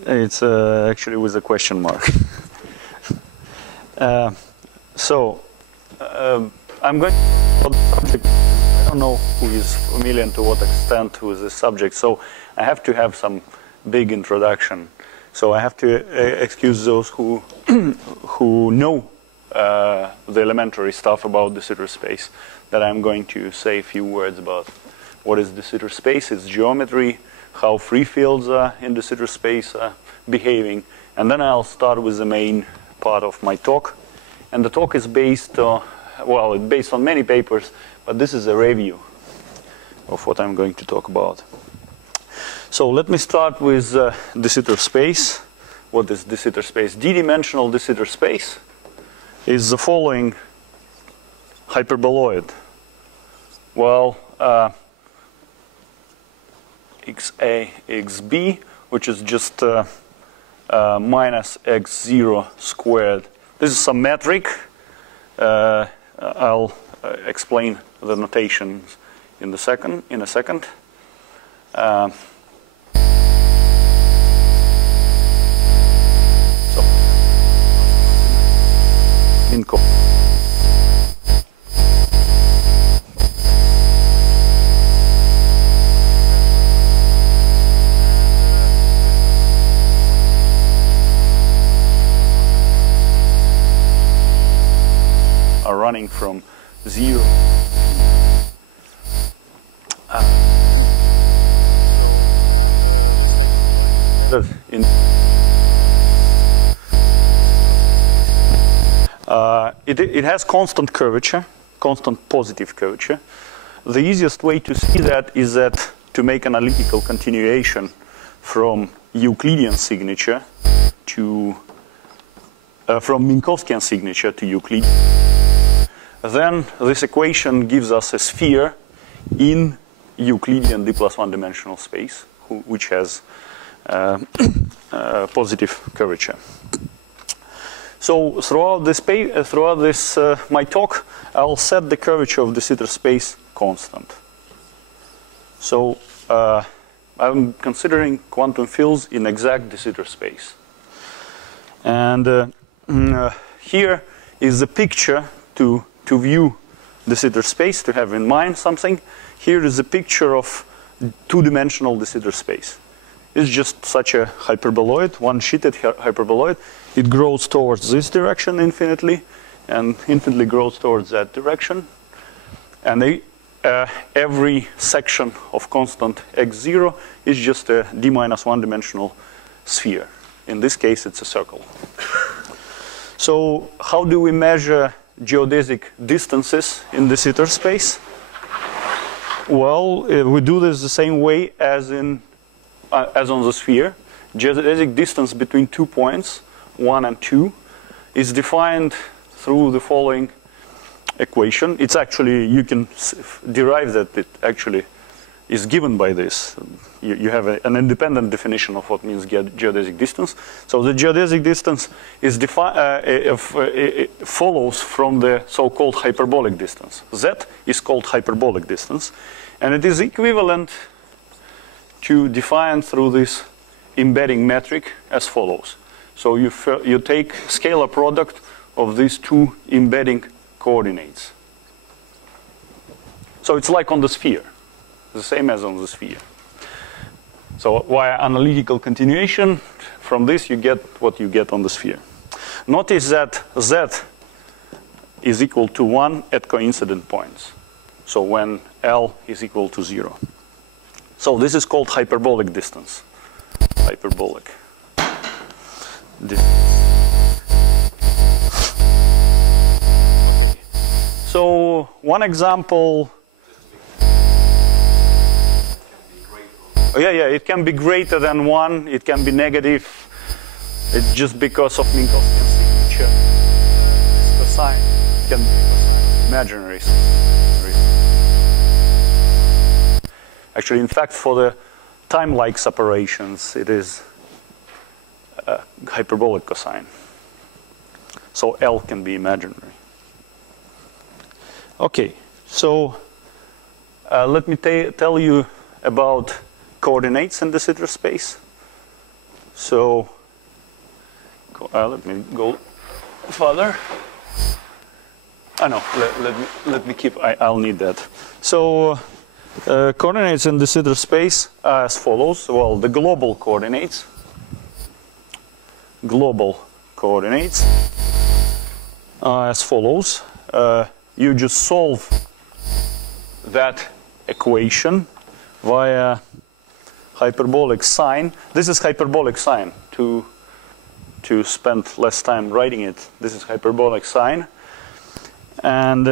It's actually with a question mark. I'm going to the subject. I don't know who is familiar and to what extent with this subject, so I have to have some big introduction. So I have to excuse those who who know the elementary stuff about de Sitter space, that I'm going to say a few words about what is de Sitter space, its geometry, how free fields in de Sitter space are behaving, and then I'll start with the main part of my talk. And the talk is based, well, it's based on many papers, but this is a review of what I'm going to talk about. So let me start with de Sitter space. What is de Sitter space? D-dimensional de Sitter space is the following hyperboloid. Well, xa, xb, which is just minus x0 squared. This is symmetric. I'll explain the notations in a second. Are running from 0 it has constant curvature, constant positive curvature. The easiest way to see that is that to make analytical continuation from Euclidean signature to from Minkowskian signature to Euclidean. Then this equation gives us a sphere in Euclidean d+1 dimensional space, which has positive curvature. So throughout this my talk, I'll set the curvature of de Sitter space constant. So I'm considering quantum fields in exact de Sitter space. And here is the picture to view de Sitter space, to have in mind something. Here is a picture of two-dimensional de Sitter space. It's just such a hyperboloid, one-sheeted hyperboloid. It grows towards this direction infinitely, and infinitely grows towards that direction. And every section of constant x0 is just a d-1 dimensional sphere. In this case, it's a circle. So how do we measure geodesic distances in de Sitter space? Well, we do this the same way as on the sphere. Geodesic distance between 2 points, 1 and 2, is defined through the following equation. It's actually, you can derive that it actually is given by this. You have an independent definition of what means geodesic distance. So the geodesic distance is follows from the so-called hyperbolic distance. Z is called hyperbolic distance, and it is equivalent to define through this embedding metric as follows. So you take scalar product of these two embedding coordinates. So it's like on the sphere, the same as on the sphere. So via analytical continuation, from this you get what you get on the sphere. Notice that Z is equal to 1 at coincident points. So when L is equal to 0. So this is called hyperbolic distance. Hyperbolic. So one example. Yeah, it can be greater than 1, it can be negative. It's just because of Minkowskian signature. The sign can be imaginary. Actually, in fact, for the time-like separations, it is hyperbolic cosine. So L can be imaginary. Okay, so let me tell you about coordinates in de Sitter space. So let me go further. No, let me keep. I'll need that. So coordinates in the De Sitter space are as follows. Well, the global coordinates. Global coordinates are as follows. You just solve that equation via hyperbolic sign. This is hyperbolic sign to spend less time writing it. This is hyperbolic sign. And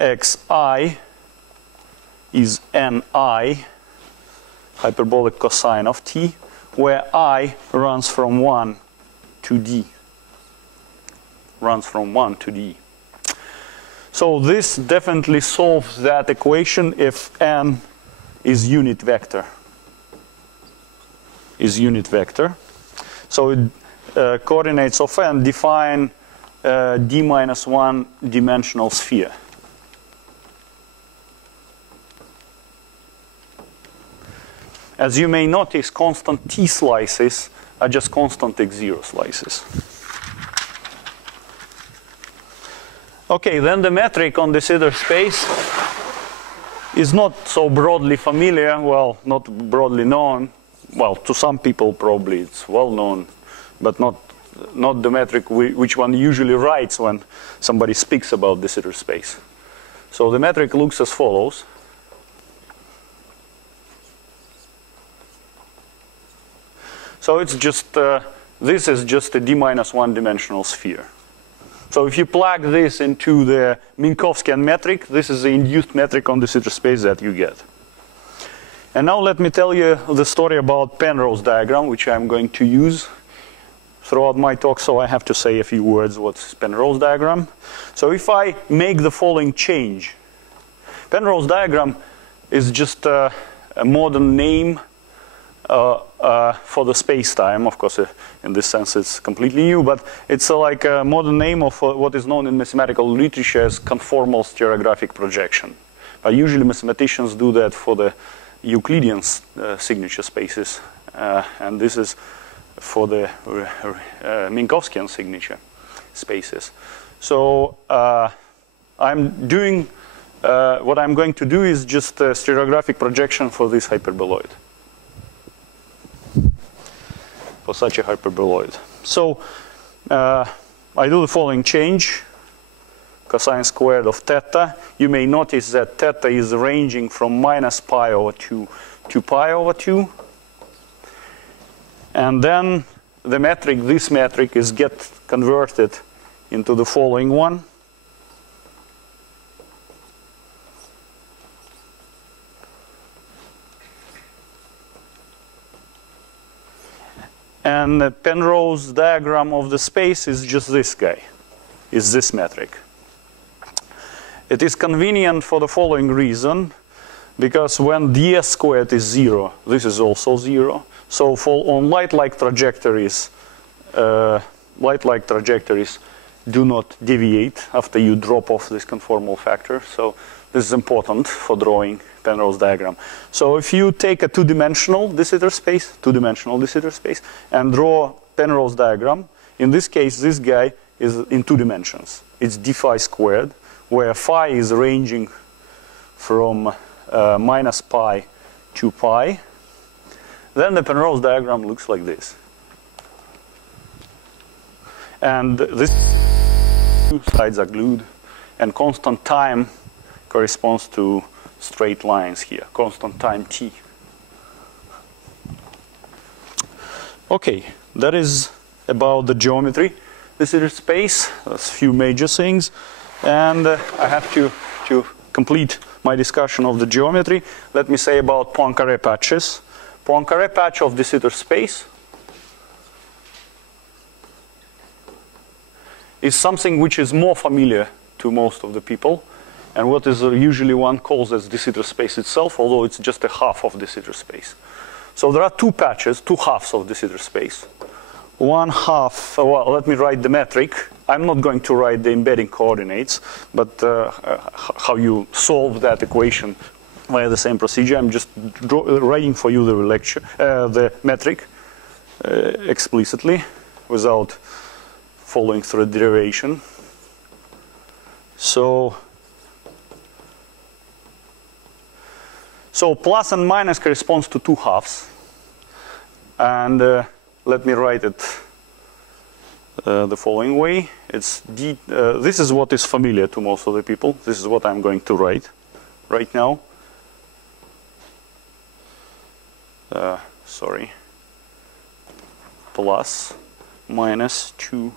xi is ni, hyperbolic cosine of t, where I runs from 1 to d. Runs from 1 to d. So this definitely solves that equation if n is unit vector. Is unit vector. So coordinates of n define d-1 dimensional sphere. As you may notice, constant t slices are just constant x0 slices. Okay, then the metric on De Sitter space is not so broadly familiar, well, not broadly known. Well, to some people probably it's well known, but not the metric which one usually writes when somebody speaks about De Sitter space. So the metric looks as follows. So it's just, this is just a d-1 dimensional sphere. So if you plug this into the Minkowskian metric, this is the induced metric on De Sitter space that you get. And now let me tell you the story about Penrose diagram, which I'm going to use throughout my talk, so I have to say a few words what's Penrose diagram. So if I make the following change, Penrose diagram is just a modern name for the space-time. Of course, in this sense, it's completely new, but it's like a modern name of what is known in mathematical literature as conformal stereographic projection. Usually mathematicians do that for the Euclidean signature spaces, and this is for the Minkowskian signature spaces. So I'm doing, what I'm going to do is just a stereographic projection for this hyperboloid. For such a hyperboloid. So I do the following change, cosine squared of theta. You may notice that theta is ranging from minus pi over 2 to pi over 2. And then the metric, this metric, is get converted into the following one. And the Penrose diagram of the space is just this guy, is this metric. It is convenient for the following reason, because when ds squared is 0, this is also 0. So for on light-like trajectories, do not deviate after you drop off this conformal factor. So this is important for drawing Penrose diagram. So if you take a two-dimensional De Sitter space, and draw Penrose diagram, in this case, this guy is in 2 dimensions. It's d phi squared, where phi is ranging from minus pi to pi. Then the Penrose diagram looks like this. And this two sides are glued, and constant time corresponds to straight lines here, constant time t. Okay, that is about the geometry. This is space, that's a few major things. And I have to complete my discussion of the geometry. Let me say about Poincaré patches. Poincaré patch of De Sitter space is something which is more familiar to most of the people, and what is usually one calls as De Sitter space itself, although it's just a half of De Sitter space. So there are two patches, two halves of De Sitter space. One half, well, let me write the metric. I'm not going to write the embedding coordinates, but how you solve that equation via the same procedure. I'm just writing for you the metric. explicitly without following through the derivation. So plus and minus corresponds to 2 halves. And let me write it the following way. It's this is what is familiar to most of the people. This is what I'm going to write right now. Sorry. Plus minus 2.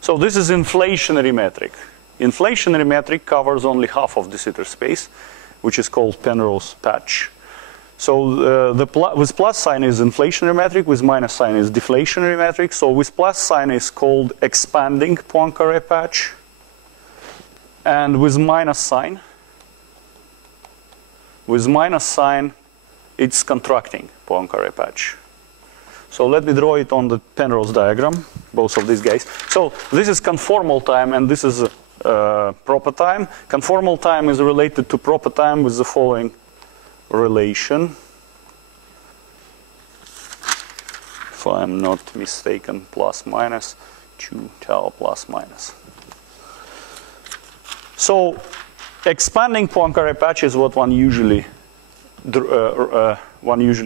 So this is inflationary metric. Inflationary metric covers only half of the De Sitter space, which is called Penrose patch. So with plus sign is inflationary metric, with minus sign is deflationary metric. So with plus sign is called expanding Poincaré patch, and with minus sign it's contracting Poincaré patch. So let me draw it on the Penrose diagram, both of these guys. So this is conformal time and this is proper time. Conformal time is related to proper time with the following relation. If I'm not mistaken, plus minus 2 tau plus minus. So expanding Poincaré patch is what one usually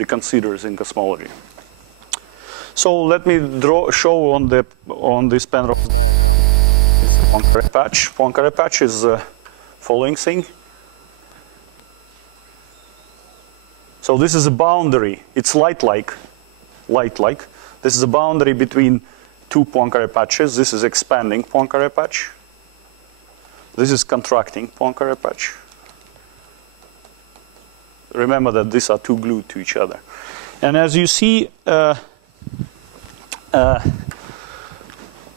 considers in cosmology. So let me show on this Penrose Poincaré patch. Poincaré patch is the following thing. So this is a boundary. It's light-like. This is a boundary between 2 Poincaré patches. This is expanding Poincaré patch. This is contracting Poincaré patch. Remember that these are 2 glued to each other. And as you see,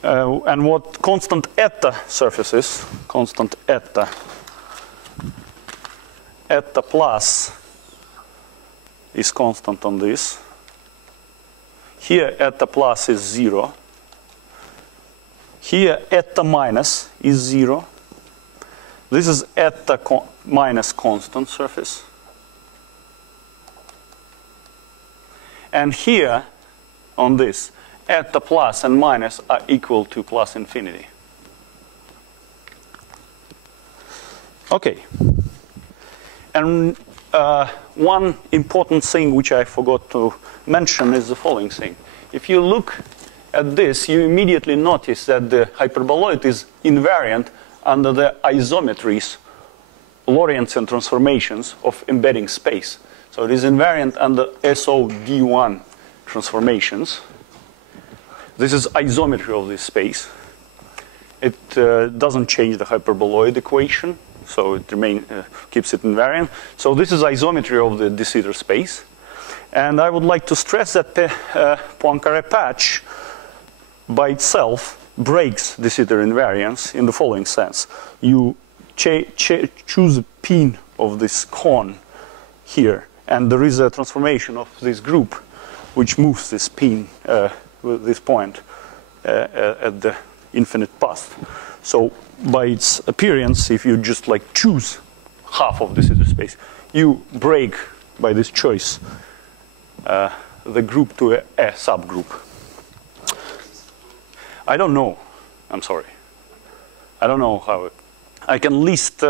and what constant eta surface is, constant eta plus is constant on this. Here eta plus is 0. Here eta minus is 0. This is eta minus constant surface. And here on this, eta plus and minus are equal to plus infinity. Okay. And one important thing which I forgot to mention is the following thing. If you look at this, you immediately notice that the hyperboloid is invariant under the isometries, Lorentzian transformations of embedding space. So it is invariant under SOD1 transformations. This is isometry of this space. It doesn't change the hyperboloid equation, so it keeps it invariant. So this is isometry of the De Sitter space. And I would like to stress that Poincaré patch by itself breaks De Sitter invariance in the following sense. You choose a pin of this cone here, and there is a transformation of this group which moves this pin with this point at the infinite path. So by its appearance, if you just like choose half of De Sitter space, you break by this choice the group to a subgroup. I don't know. I'm sorry. I don't know how it. I can list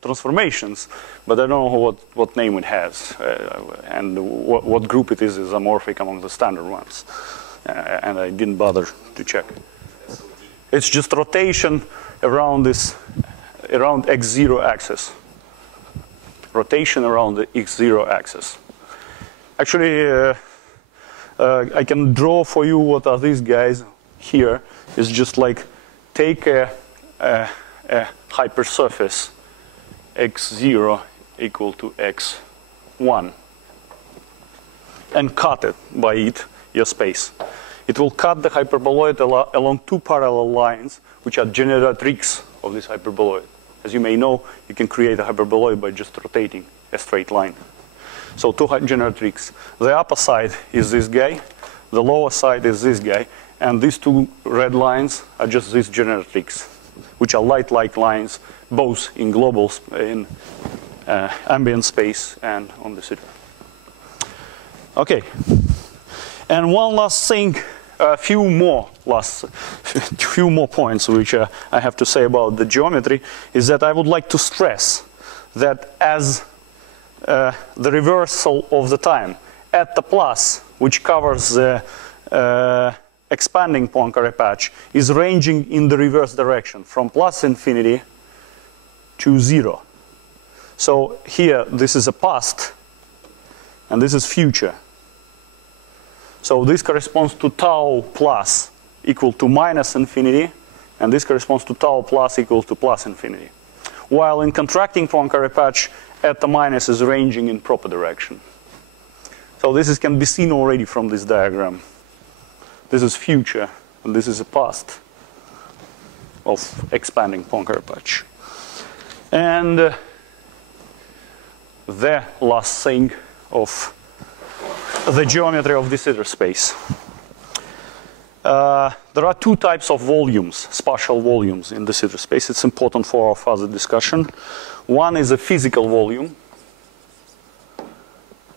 transformations, but I don't know what name it has and what group it is amorphic among the standard ones. And I didn't bother to check. It's just rotation around x0 axis. Rotation around the x0 axis. Actually, I can draw for you what are these guys here. It's just like take a hypersurface x0 equal to x1 and cut it by your space. It will cut the hyperboloid along 2 parallel lines, which are generatrix of this hyperboloid. As you may know, you can create a hyperboloid by just rotating a straight line. So 2 generatrix. The upper side is this guy, the lower side is this guy, and these 2 red lines are just these generatrix, which are light-like lines, both in global ambient space and on the sitter. Okay, and one last thing, a few more points which I have to say about the geometry is that I would like to stress that as the reversal of the time at the plus, which covers the expanding Poincaré patch, is ranging in the reverse direction from plus infinity to 0. So here this is a past and this is future. So this corresponds to tau plus equal to minus infinity, and this corresponds to tau plus equal to plus infinity. While in contracting Poincaré patch, at the minus is ranging in proper direction. So this can be seen already from this diagram. This is future, and this is a past of expanding Poincaré patch. And the last thing of the geometry of de Sitter space. There are two types of volumes, spatial volumes in de Sitter space. It's important for our further discussion. One is a physical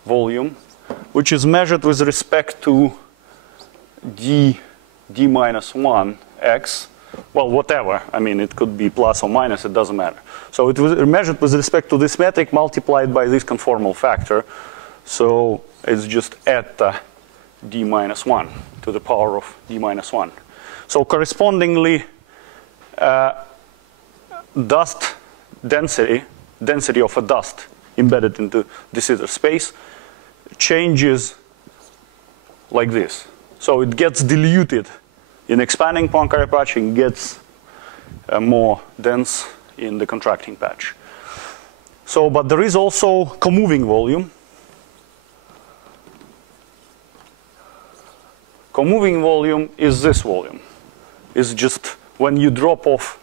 volume, which is measured with respect to d minus 1 x. Well, whatever. I mean, it could be plus or minus, it doesn't matter. So it was measured with respect to this metric multiplied by this conformal factor. So it's just eta d minus 1 to the power of d minus 1. So correspondingly, dust density of a dust embedded into de Sitter space changes like this. So it gets diluted in expanding Poincaré patch and gets more dense in the contracting patch. So, but there is also comoving volume. Comoving volume is this volume. It's just when you drop off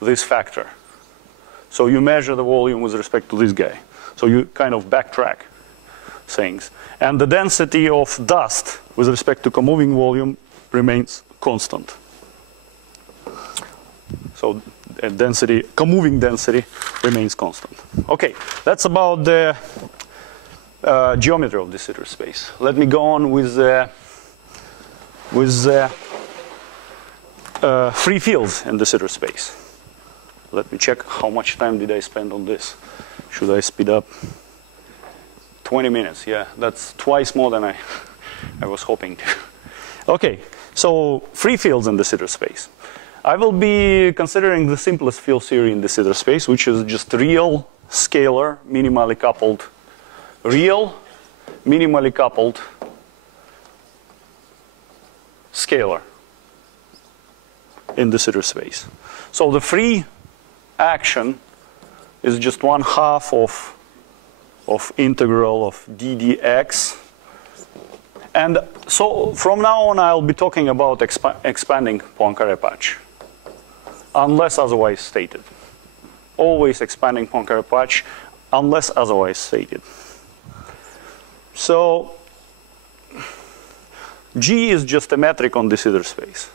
this factor. So you measure the volume with respect to this guy. So you kind of backtrack things. And the density of dust with respect to comoving volume remains constant. So comoving density remains constant. Okay, that's about the geometry of de Sitter space. Let me go on with free fields in de Sitter space. Let me check how much time did I spend on this. Should I speed up? 20 minutes, yeah, that's twice more than I was hoping to. Okay, so free fields in de Sitter space. I will be considering the simplest field theory in de Sitter space, which is just real, scalar, minimally coupled, scalar in de Sitter space. So the free action is just 1/2 of integral of ddx. And so from now on I'll be talking about expanding Poincaré patch, unless otherwise stated. Always expanding Poincaré patch, unless otherwise stated. So G is just a metric on de Sitter space.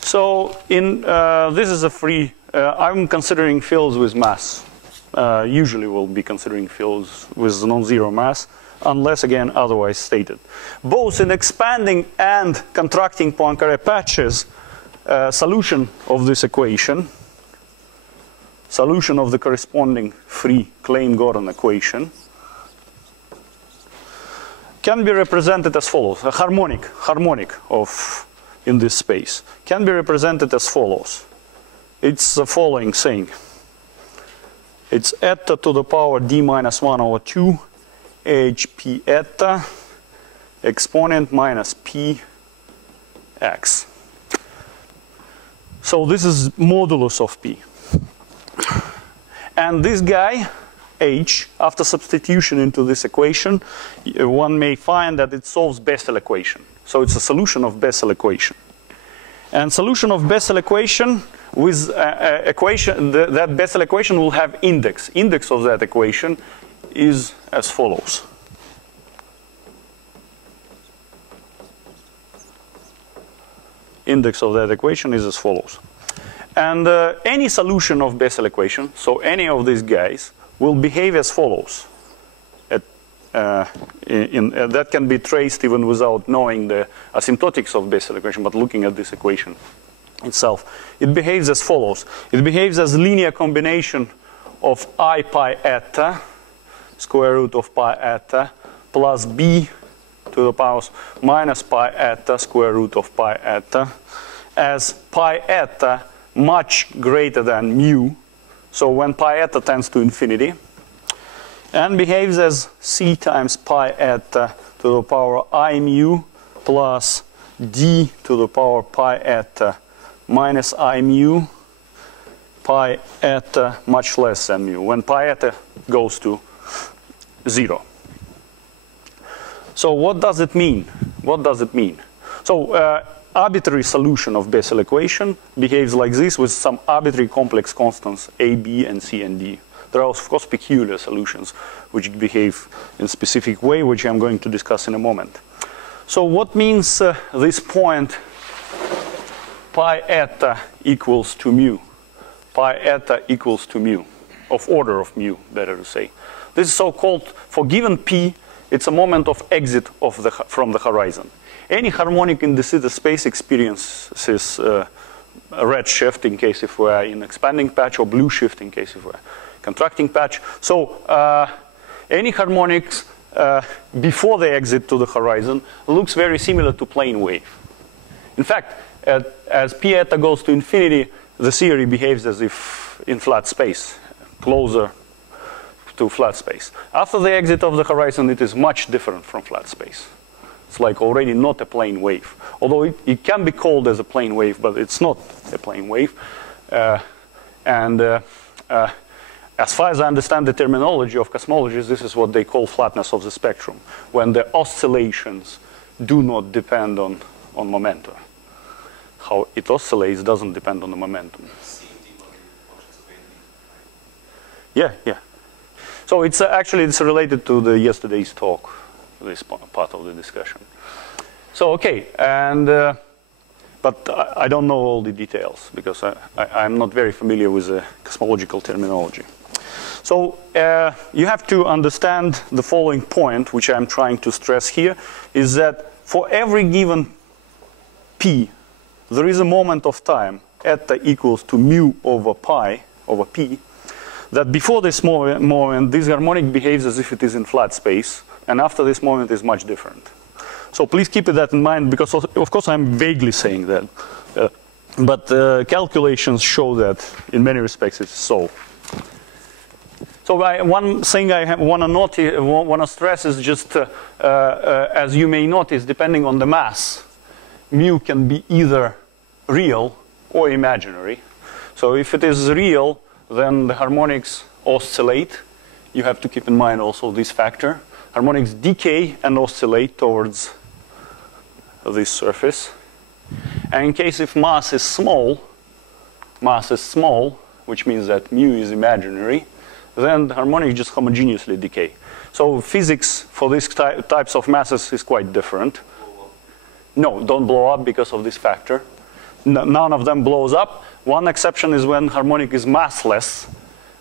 So in this is a free. I'm considering fields with mass. Usually we'll be considering fields with non-zero mass, unless again otherwise stated. Both in expanding and contracting Poincaré patches, solution of this equation, solution of the corresponding free Klein-Gordon equation, can be represented as follows. A harmonic of in this space can be represented as follows. It's the following thing. It's eta to the power d minus 1 over 2 hp eta exponent minus p x. So this is modulus of p. And this guy, h, after substitution into this equation, one may find that it solves Bessel equation. So it's a solution of Bessel equation. And solution of Bessel equation with equation, that Bessel equation will have index. Index of that equation is as follows. index of that equation is as follows. And any solution of Bessel equation, so any of these guys, will behave as follows. That can be traced even without knowing the asymptotics of Bessel equation, but looking at this equation itself. It behaves as follows. It behaves as linear combination of I pi eta, square root of pi eta, plus b to the power minus pi eta, square root of pi eta, as pi eta much greater than mu. So when pi eta tends to infinity, and behaves as c times pi eta to the power I mu plus d to the power pi eta minus I mu pi eta much less than mu, when pi eta goes to 0. So what does it mean? What does it mean? So arbitrary solution of Bessel equation behaves like this with some arbitrary complex constants a, b, and c, and d. There are, of course, peculiar solutions which behave in a specific way, which I'm going to discuss in a moment. So what means this point pi eta equals to mu? Pi eta equals to mu, of order of mu, better to say. This is so-called, for given p, it's a moment of exit of from the horizon. Any harmonic in de Sitter space experiences red shift in case if we're in expanding patch, or blue shift in case if we're contracting patch. So any harmonics before they exit to the horizon looks very similar to plane wave. In fact, as p eta goes to infinity, the theory behaves as if in flat space, closer to flat space. After the exit of the horizon, it is much different from flat space. It's like already not a plane wave. Although it can be called as a plane wave, but it's not a plane wave. As far as I understand the terminology of cosmologists, this is what they call flatness of the spectrum, when the oscillations do not depend on momentum. How it oscillates doesn't depend on the momentum. Yeah. So it's actually it's related to the yesterday's talk, this part of the discussion. So okay, and but I don't know all the details because I'm not very familiar with the cosmological terminology. So you have to understand the following point, which I'm trying to stress here, is that for every given p, there is a moment of time, eta equals to mu over pi over p, that before this moment, this harmonic behaves as if it is in flat space, and after this moment is much different. So please keep that in mind, because of course I'm vaguely saying that, but calculations show that in many respects it's so. So one thing I want to stress is just, as you may notice, depending on the mass, mu can be either real or imaginary. So if it is real, then the harmonics oscillate. You have to keep in mind also this factor. Harmonics decay and oscillate towards this surface. And in case if mass is small, which means that mu is imaginary, then the harmonics just homogeneously decay. So physics for these types of masses is quite different. No, don't blow up because of this factor. None of them blows up. One exception is when harmonic is massless,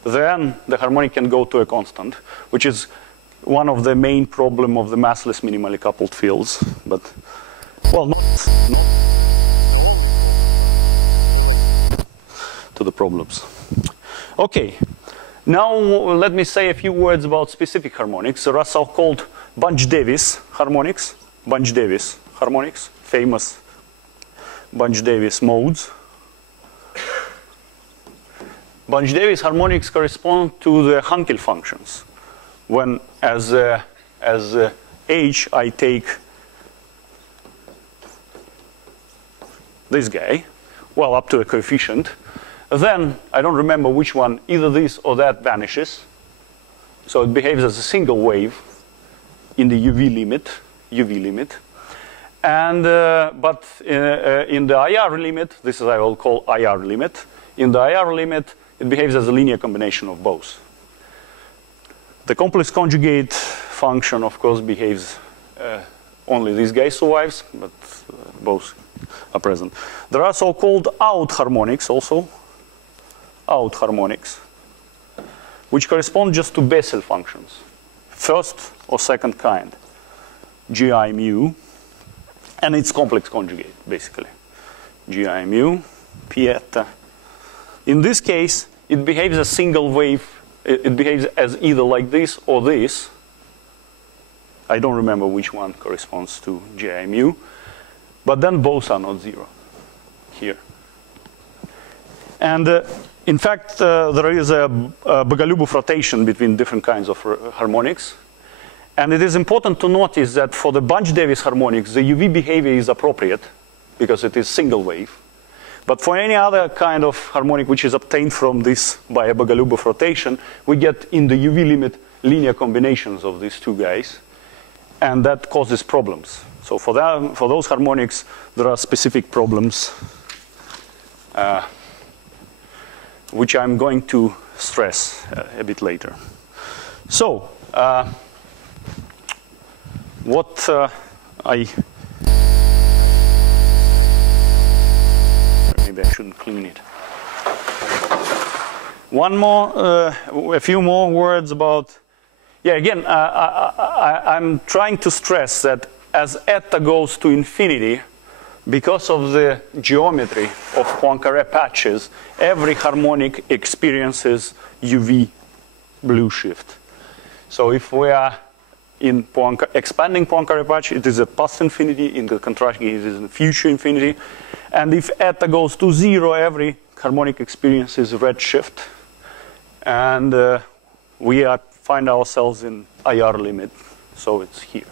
then the harmonic can go to a constant, which is one of the main problem of the massless minimally coupled fields. But, well, not to the problems. Okay. Now let me say a few words about specific harmonics. There are so-called Bunch-Davies harmonics. Bunch-Davies harmonics, famous Bunch-Davies modes. Bunch-Davies harmonics correspond to the Hankel functions. When as h I take this guy, well, up to a coefficient. Then, I don't remember which one, either this or that vanishes. So it behaves as a single wave in the UV limit. And, but in the IR limit, this is I will call IR limit. In the IR limit, it behaves as a linear combination of both. The complex conjugate function, of course, behaves only this guy survives, but both are present. There are so-called out harmonics also, out harmonics, which correspond just to Bessel functions, first or second kind, gi mu, and its complex conjugate, basically. Gi mu, p eta. In this case, it behaves as single wave. It behaves as either like this or this. I don't remember which one corresponds to gi mu, but then both are not zero here. And in fact, there is a Bogoliubov rotation between different kinds of harmonics. And it is important to notice that for the Bunch-Davies harmonics, the UV behavior is appropriate because it is single wave. But for any other kind of harmonic which is obtained from this by a Bogoliubov rotation, we get in the UV limit linear combinations of these two guys. And that causes problems. So for those harmonics, there are specific problems which I'm going to stress a bit later. So, what maybe I shouldn't clean it. One more, a few more words about, yeah, again, I'm trying to stress that as eta goes to infinity, because of the geometry of Poincaré patches, every harmonic experiences UV blue shift. So if we are in expanding Poincaré patch, it is at past infinity. In the contraction, it is in future infinity. And if eta goes to zero, every harmonic experiences red shift. And we find ourselves in IR limit. So it's here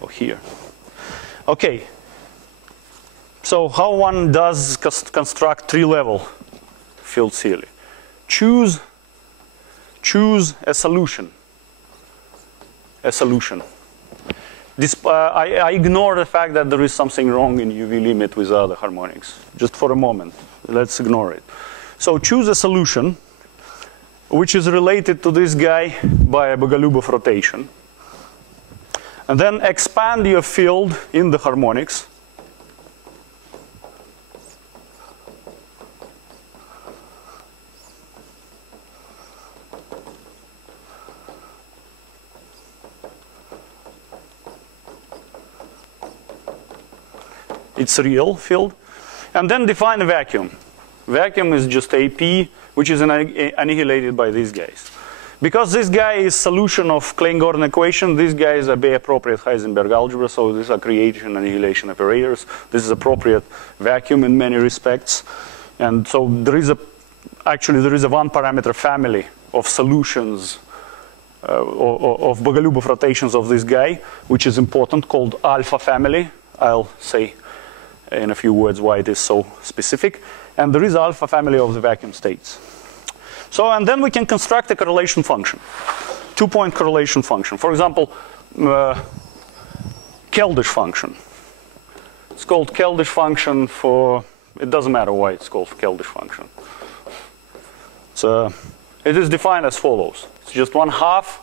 or here. Okay. So how one does construct tree-level field theory? Choose a solution. A solution. I ignore the fact that there is something wrong in UV limit with other harmonics. Just for a moment, let's ignore it. So choose a solution which is related to this guy by a Bogoliubov rotation. And then expand your field in the harmonics. It's a real field. And then define a vacuum. Vacuum is just AP, which is annihilated by these guys. Because this guy is solution of Klein-Gordon equation, these guys are appropriate Heisenberg algebra, so these are creation annihilation operators. This is appropriate vacuum in many respects. And so there is a one parameter family of solutions of Bogoliubov rotations of this guy, which is important, called alpha family. I'll say in a few words why it is so specific. And there is alpha family of the vacuum states. So, and then we can construct a correlation function, two-point correlation function. For example, Keldysh function. It's called Keldysh function for, it doesn't matter why it's called Keldysh function. So it is defined as follows. It's just 1/2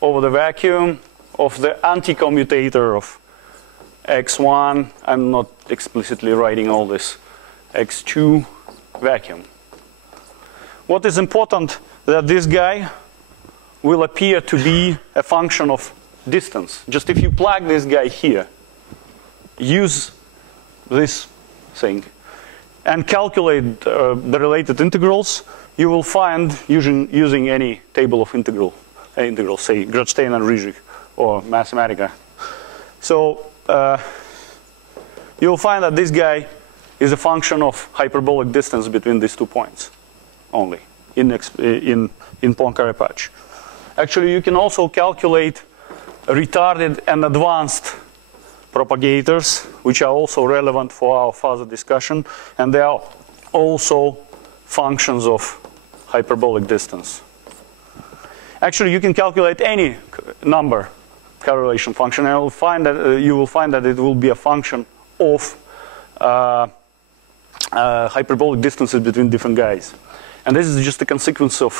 over the vacuum of the anti-commutator of x1, I'm not explicitly writing all this, x2 vacuum. What is important that this guy will appear to be a function of distance. Just if you plug this guy here, use this thing, and calculate the related integrals, you will find using any table of integrals, say Grotstein and Rijik or Mathematica. So you'll find that this guy is a function of hyperbolic distance between these 2 points only in Poincaré patch. Actually, you can also calculate retarded and advanced propagators, which are also relevant for our further discussion, and they are also functions of hyperbolic distance. Actually, you can calculate any number correlation function, and you will find that it will be a function of hyperbolic distances between different guys. And this is just a consequence of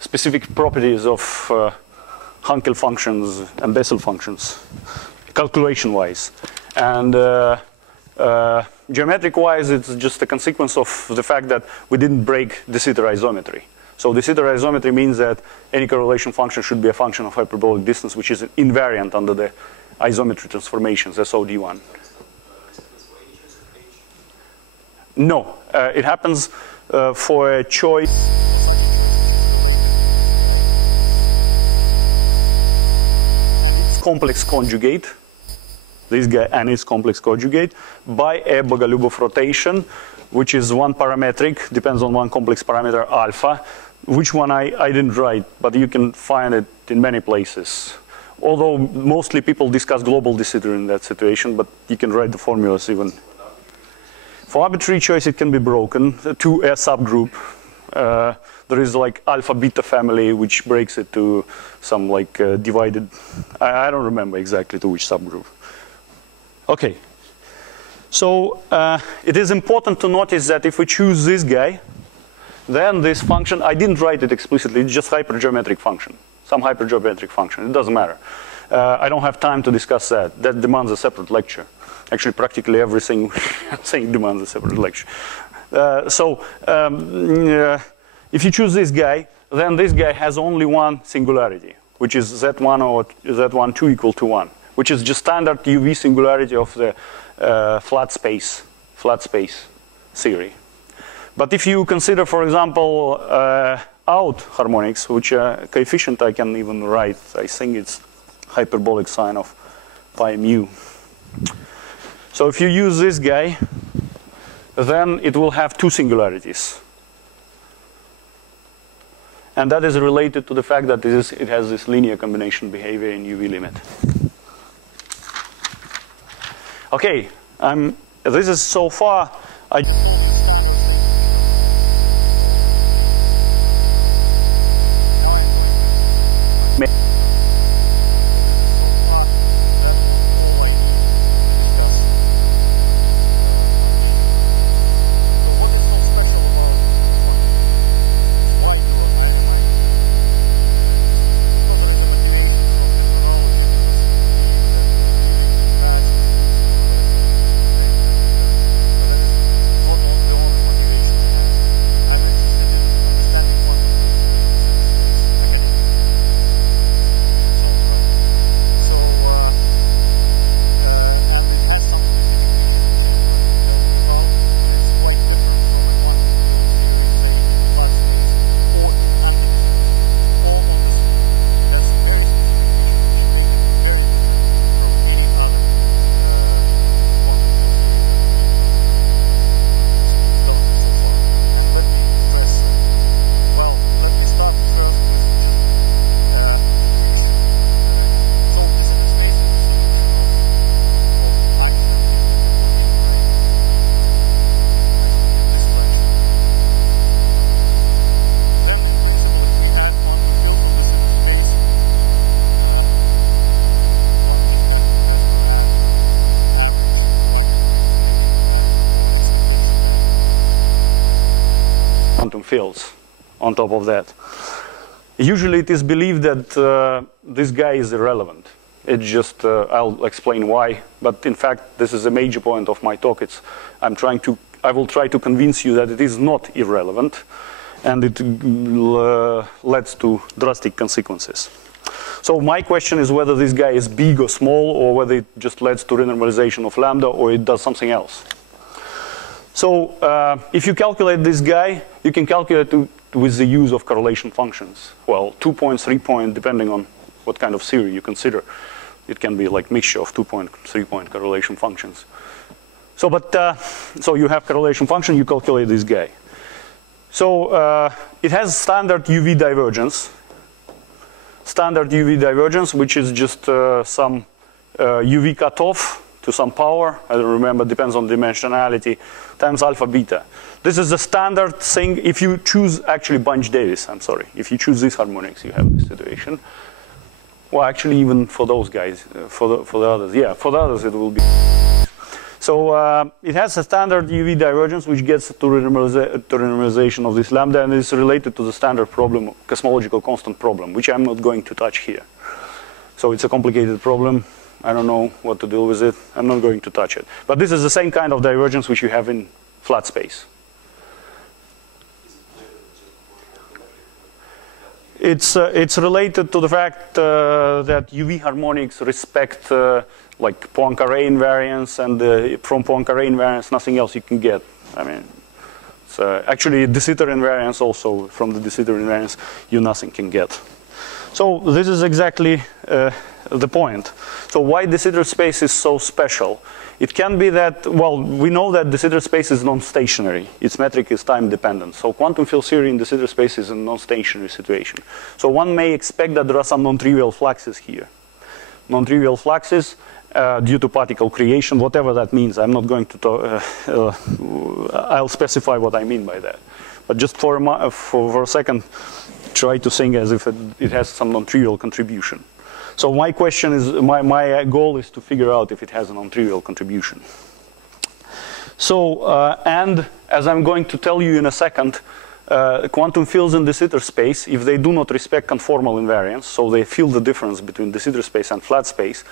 specific properties of Hankel functions and Bessel functions, calculation-wise. And geometric-wise, it's just a consequence of the fact that we didn't break de Sitter isometry. So de Sitter isometry means that any correlation function should be a function of hyperbolic distance, which is invariant under the isometry transformations, SOD1. No, it happens for a choice. Complex conjugate, this guy and its complex conjugate, by a Bogoliubov rotation, which is one parametric, depends on one complex parameter alpha, which one I didn't write, but you can find it in many places. Although mostly people discuss global de Sitter in that situation, but you can write the formulas even. For arbitrary choice, it can be broken to a subgroup. There is like alpha beta family, which breaks it to some like divided, I don't remember exactly to which subgroup. Okay. So it is important to notice that if we choose this guy, then this function, I didn't write it explicitly, it's just hypergeometric function, some hypergeometric function, it doesn't matter. I don't have time to discuss that. That demands a separate lecture. Actually, practically everything I'm saying demands a separate lecture. If you choose this guy, then this guy has only one singularity, which is Z1 or Z12 equal to 1, which is just standard UV singularity of the flat space theory. But if you consider, for example, out harmonics, which coefficient I can even write, I think it's hyperbolic sine of pi mu. So if you use this guy, then it will have two singularities. And that is related to the fact that it has this linear combination behavior in UV limit. Okay, this is so far. Fields on top of that. Usually it is believed that this guy is irrelevant. It's just, I'll explain why, but in fact this is a major point of my talk. I will try to convince you that it is not irrelevant and it leads to drastic consequences. So my question is whether this guy is big or small, or whether it just leads to renormalization of lambda, or it does something else. So if you calculate this guy, you can calculate it with the use of correlation functions. Well, 2-point, 3-point, depending on what kind of theory you consider. It can be like mixture of 2-point, 3-point correlation functions. So, so you have correlation function, you calculate this guy. So it has standard UV divergence. Standard UV divergence, which is just some UV cutoff to some power, I don't remember, depends on dimensionality, times alpha beta. This is the standard thing. If you choose actually Bunch-Davies, I'm sorry, if you choose these harmonics, you have this situation. Well, actually, even for those guys, for the others, yeah, for the others it will be. So it has a standard UV divergence, which gets to renormalization of this lambda, and is related to the standard problem, cosmological constant problem, which I'm not going to touch here. So it's a complicated problem. I don't know what to do with it. I'm not going to touch it. But this is the same kind of divergence which you have in flat space. It's related to the fact that UV harmonics respect like Poincaré invariance, and from Poincaré invariance, nothing else you can get. I mean, it's actually de Sitter invariance also. From the de Sitter invariance, you nothing can get. So this is exactly the point. So why de Sitter space is so special? It can be that, well, we know that de Sitter space is non-stationary. Its metric is time dependent. So quantum field theory in de Sitter space is a non-stationary situation. So one may expect that there are some non-trivial fluxes here. Non-trivial fluxes due to particle creation, whatever that means. I'm not going to talk, I'll specify what I mean by that. But just for a second, try to think as if it has some non-trivial contribution. So my question is, my goal is to figure out if it has a non-trivial contribution. So, and as I'm going to tell you in a second, quantum fields in de Sitter space, if they do not respect conformal invariance, so they feel the difference between de Sitter space and flat space,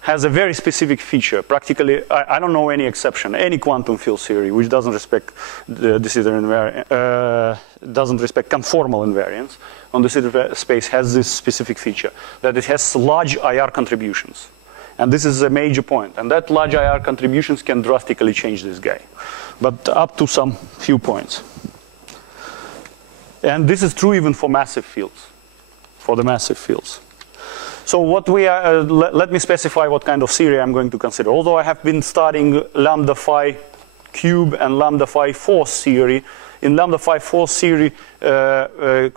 has a very specific feature. Practically, I don't know any exception. Any quantum field theory which doesn't respect the de Sitter invariance, doesn't respect conformal invariance on de Sitter space has this specific feature, that it has large IR contributions. And this is a major point. And that large IR contributions can drastically change this guy, but up to some few points. And this is true even for massive fields, for the massive fields. So what we are, let me specify what kind of theory I'm going to consider. Although I have been studying lambda phi cube and lambda phi force theory, in lambda phi force theory,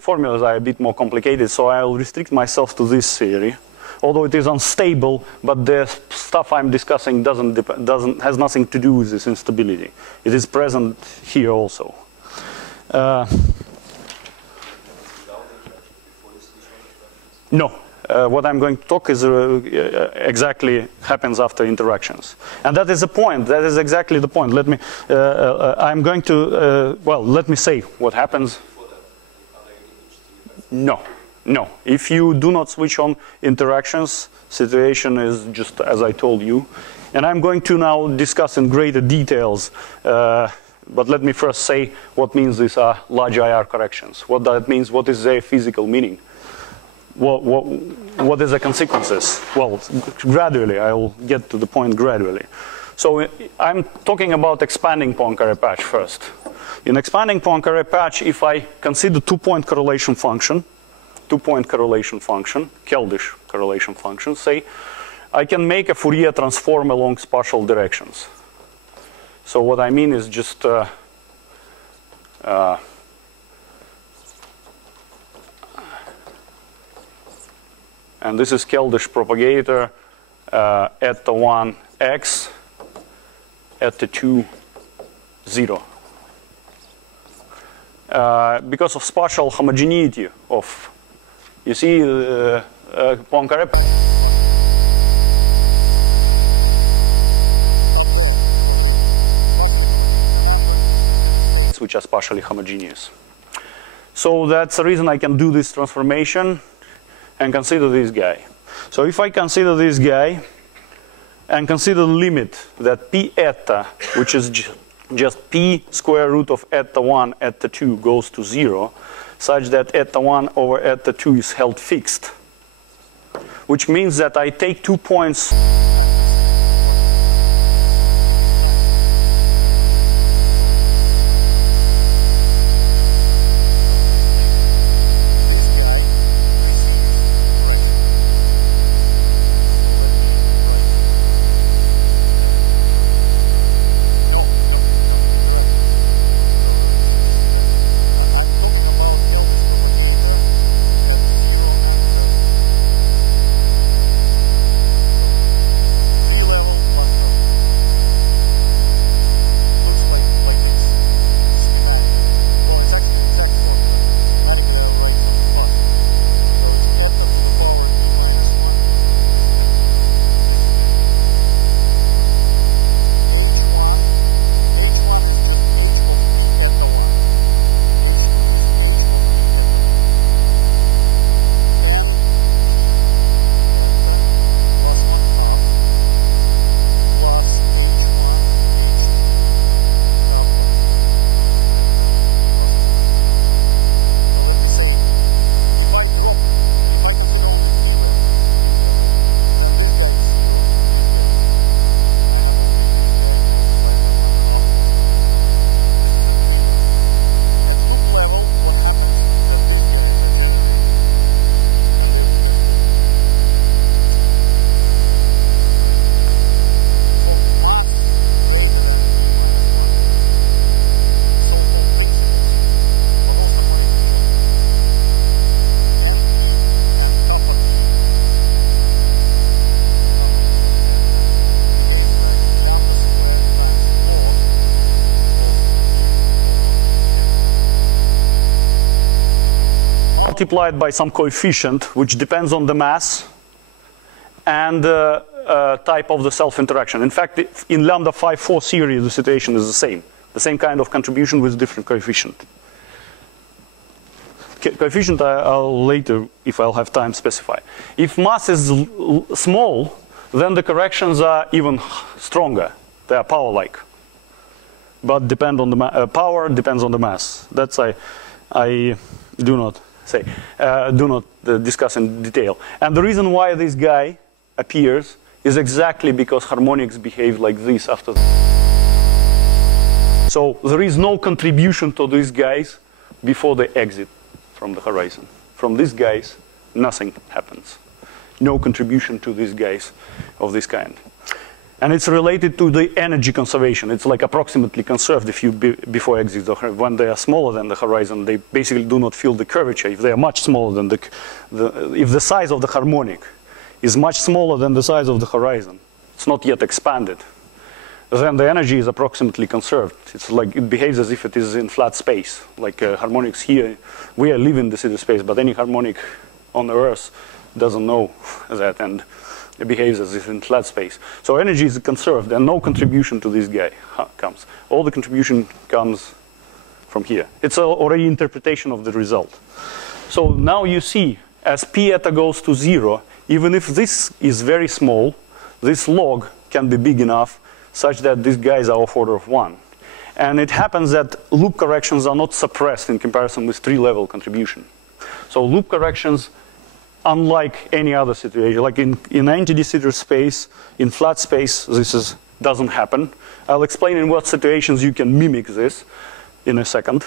formulas are a bit more complicated, so I'll restrict myself to this theory. Although it is unstable, but the stuff I'm discussing has nothing to do with this instability. It is present here also. No. What I'm going to talk is exactly happens after interactions. And that is the point. That is exactly the point. Let me, I'm going to, well, let me say what happens. No, no. If you do not switch on interactions, situation is just as I told you. And I'm going to now discuss in greater details, but let me first say what means these are large IR corrections. What that means, what is their physical meaning. What is the consequences? Well, gradually, I will get to the point gradually. So I'm talking about expanding Poincaré patch first. In expanding Poincaré patch, if I consider two-point correlation function, Keldysh correlation function, say, I can make a Fourier transform along spatial directions. So what I mean is just and this is Keldysh propagator at the 1, x, at the 2, 0. Because of spatial homogeneity of, you see, Poincaré which are spatially homogeneous. So that's the reason I can do this transformation and consider this guy. So if I consider this guy and consider the limit that p eta, which is just p square root of eta 1, eta 2 goes to 0, such that eta 1 over eta 2 is held fixed, which means that I take 2 points multiplied by some coefficient which depends on the mass and type of the self-interaction. In fact, in lambda 5-4 series, the situation is the same kind of contribution with different coefficient. Coefficient I'll later, if I'll have time, specify. If mass is small, then the corrections are even stronger. They are power-like, but depend on the power depends on the mass. That's I do not say, do not discuss in detail. And the reason why this guy appears is exactly because harmonics behave like this after. So there is no contribution to these guys before they exit from the horizon. From these guys, nothing happens. No contribution to these guys of this kind. And it's related to the energy conservation. It's like approximately conserved if you before exit the horizon. When they are smaller than the horizon, they basically do not feel the curvature. If they are much smaller than if the size of the harmonic is much smaller than the size of the horizon, it's not yet expanded, then the energy is approximately conserved. It's like it behaves as if it is in flat space. Like harmonics here, we are living the city space, but any harmonic on the Earth doesn't know that, and it behaves as if in flat space. So energy is conserved, and no contribution to this guy comes. All the contribution comes from here. It's already interpretation of the result. So now you see, as p eta goes to 0, even if this is very small, this log can be big enough such that these guys are of order of 1. And it happens that loop corrections are not suppressed in comparison with tree-level contribution. So loop corrections, unlike any other situation, like in de Sitter space, in flat space, this doesn't happen. I'll explain in what situations you can mimic this in a second.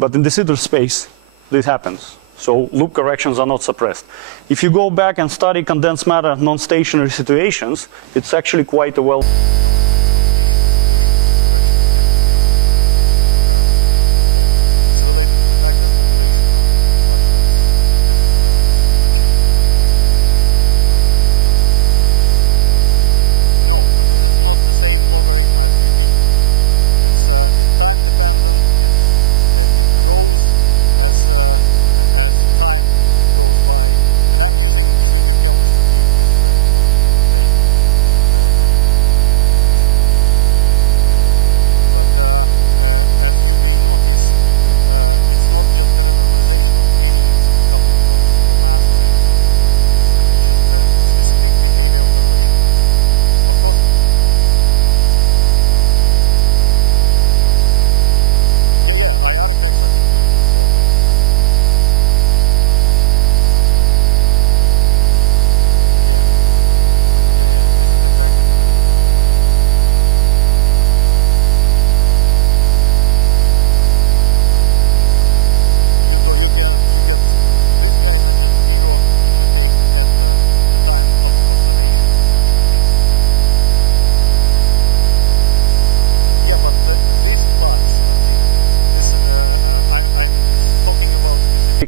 But in de Sitter space, this happens. So loop corrections are not suppressed. If you go back and study condensed matter non-stationary situations, it's actually quite a well.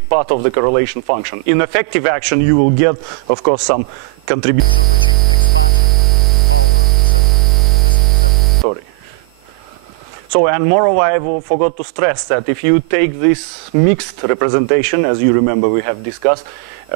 Part of the correlation function. In effective action, you will get, of course, some contribution. Sorry. So, and moreover, I forgot to stress that if you take this mixed representation, as you remember we have discussed,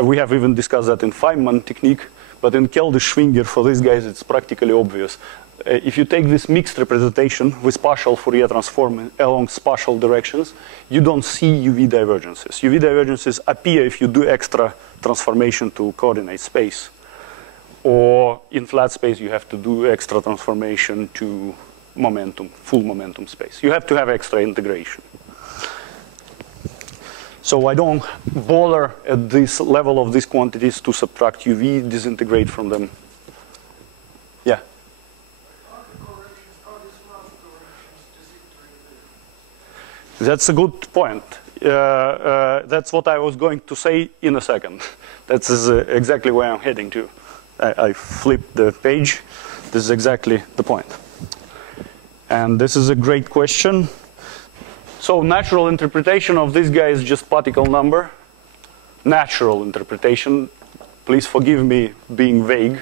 we have even discussed that in Feynman technique, but in Keldy-Schwinger, for these guys, it's practically obvious. If you take this mixed representation with partial Fourier transform along spatial directions, you don't see UV divergences. UV divergences appear if you do extra transformation to coordinate space. Or in flat space, you have to do extra transformation to momentum, full momentum space. You have to have extra integration. So I don't bother at this level of these quantities to subtract UV, disintegrate from them. Yeah? That's a good point. That's what I was going to say in a second. That's exactly where I'm heading to. I flipped the page. This is exactly the point. And this is a great question. So natural interpretation of this guy is just particle number. Natural interpretation. Please forgive me being vague.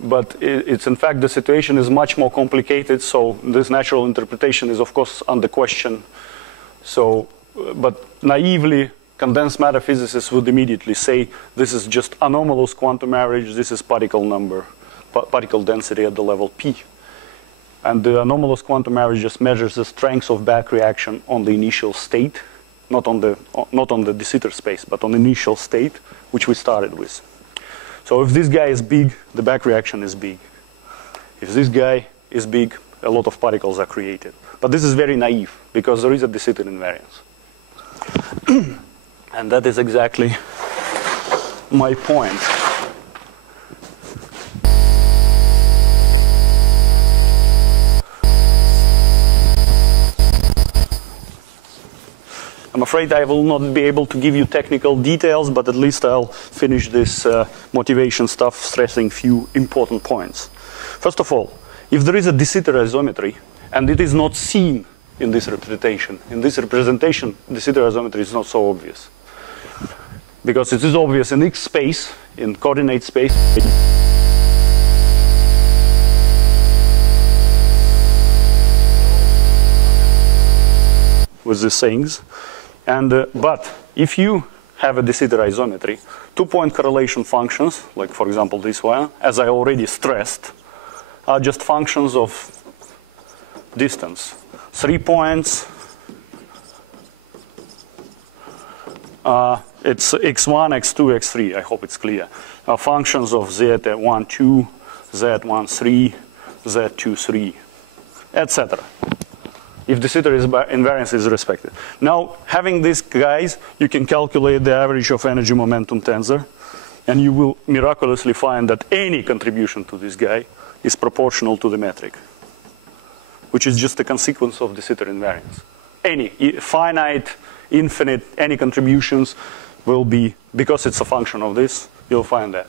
But it's in fact the situation is much more complicated. So this natural interpretation is of course under question. So, but naively, condensed matter physicists would immediately say this is just anomalous quantum average, this is particle number, particle density at the level P. And the anomalous quantum average just measures the strength of back reaction on the initial state, not on the de Sitter space, but on the initial state, which we started with. So if this guy is big, the back reaction is big. If this guy is big, a lot of particles are created. But this is very naive, because there is a de Sitter invariance. And that is exactly my point. I'm afraid I will not be able to give you technical details, but at least I'll finish this motivation stuff stressing few important points. First of all, if there is a de Sitter isometry, and it is not seen in this representation, de Sitter isometry is not so obvious. Because it is obvious in X space, in coordinate space, with these things. And, but if you have a de Sitter isometry, 2-point correlation functions, like for example this one, as I already stressed, are just functions of distance. 3 points, it's x1, x2, x3, I hope it's clear. Functions of z1, 2, z1, 3, z2, 3, etc. If de Sitter invariance is respected. Now, having these guys, you can calculate the average of energy momentum tensor, and you will miraculously find that any contribution to this guy is proportional to the metric, which is just a consequence of de Sitter invariance. Any finite, infinite, any contributions will be, because it's a function of this, you'll find that.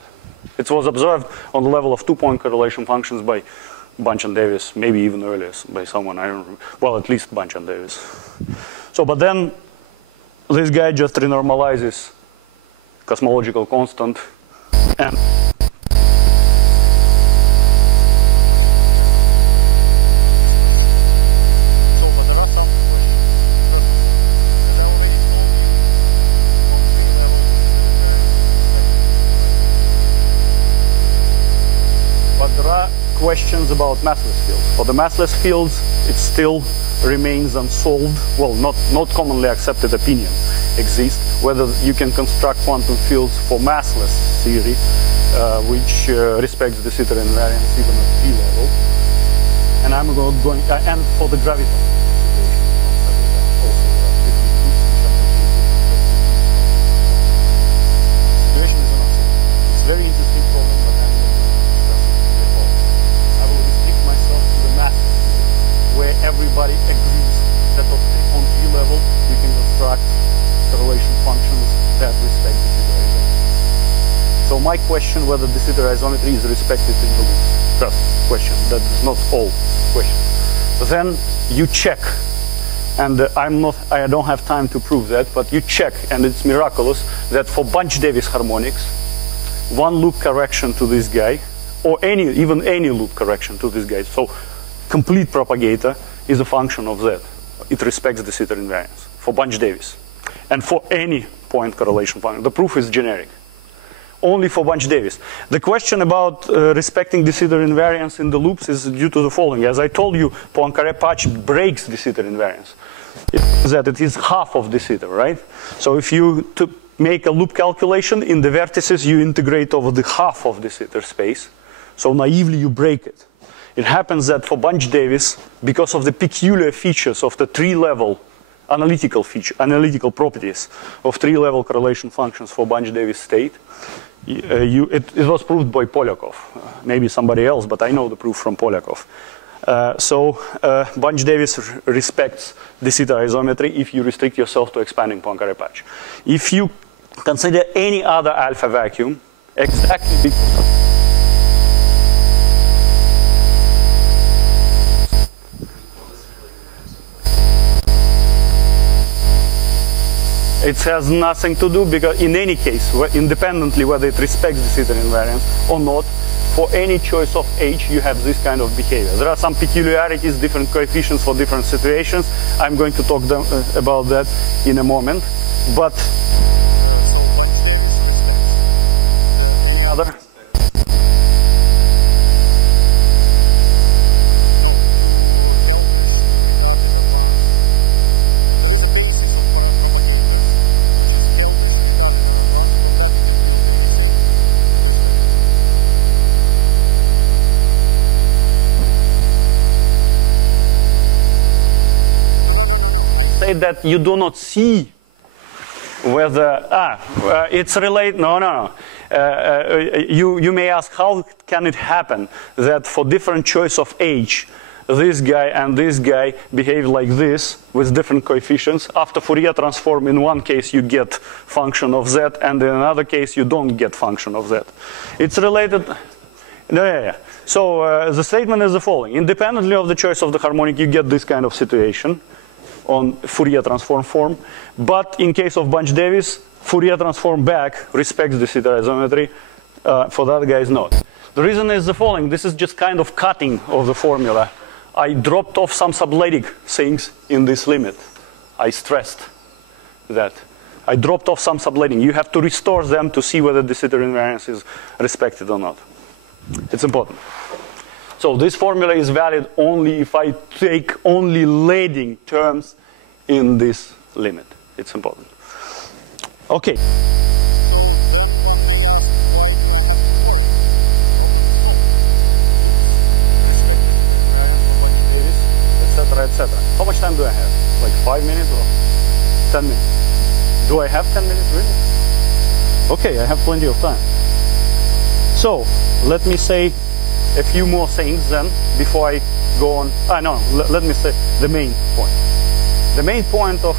It was observed on the level of 2-point correlation functions by Bunch and Davies, maybe even earlier by someone, I don't remember. Well, at least Bunch and Davies. So, but then this guy just renormalizes cosmological constant and questions about massless fields. For the massless fields, it still remains unsolved. Well, not commonly accepted opinion exists whether you can construct quantum fields for massless theory, which respects de Sitter invariance even at P level. And I'm going and for the gravity. It's very interesting problem, but where everybody agrees that on P level we can construct correlation functions that respect de Sitter isometry. So my question whether de Sitter isometry is respected in the loop. First question, that is not all question. Then you check, and I don't have time to prove that, but you check, and it's miraculous that for Bunch-Davies harmonics, one loop correction to this guy, or even any loop correction to this guy, so complete propagator is a function of that. It respects de Sitter invariance for Bunch-Davies. And for any point correlation function. The proof is generic. Only for Bunch-Davies. The question about respecting de Sitter invariance in the loops is due to the following. As I told you, Poincaré patch breaks de Sitter invariance. It means that it is half of de Sitter, right? So if you make a loop calculation, in the vertices you integrate over the half of de Sitter space. So naively you break it. It happens that for Bunch-Davies, because of the peculiar features of the 3-level analytical properties of 3-level correlation functions for Bunch-Davies state, it was proved by Polyakov. Maybe somebody else, but I know the proof from Polyakov. So Bunch-Davies respects de Sitter isometry if you restrict yourself to expanding Poincaré patch. If you consider any other alpha vacuum, exactly because it has nothing to do, because in any case, independently whether it respects de Sitter invariance or not, for any choice of H, you have this kind of behavior. There are some peculiarities, different coefficients for different situations. I'm going to talk about that in a moment. But say that you do not see whether, it's related, no. You may ask, how can it happen that for different choice of age, this guy and this guy behave like this with different coefficients? After Fourier transform, in one case you get function of z, and in another case you don't get function of z. It's related. So the statement is the following. Independently of the choice of the harmonic, you get this kind of situation on Fourier transform form. But in case of Bunch-Davies, Fourier transform back respects the zeta isometry. For that guy is not. The reason is the following. This is just kind of cutting of the formula. I dropped off some subletic things in this limit. I stressed that. I dropped off some subletting. You have to restore them to see whether the zeta invariance is respected or not. It's important. So this formula is valid only if I take only leading terms in this limit. It's important. Okay. Etc. How much time do I have? Like 5 minutes or 10 minutes? Do I have 10 minutes really? Okay, I have plenty of time. So let me say a few more things then before I go on. No, let me say the main point. The main point of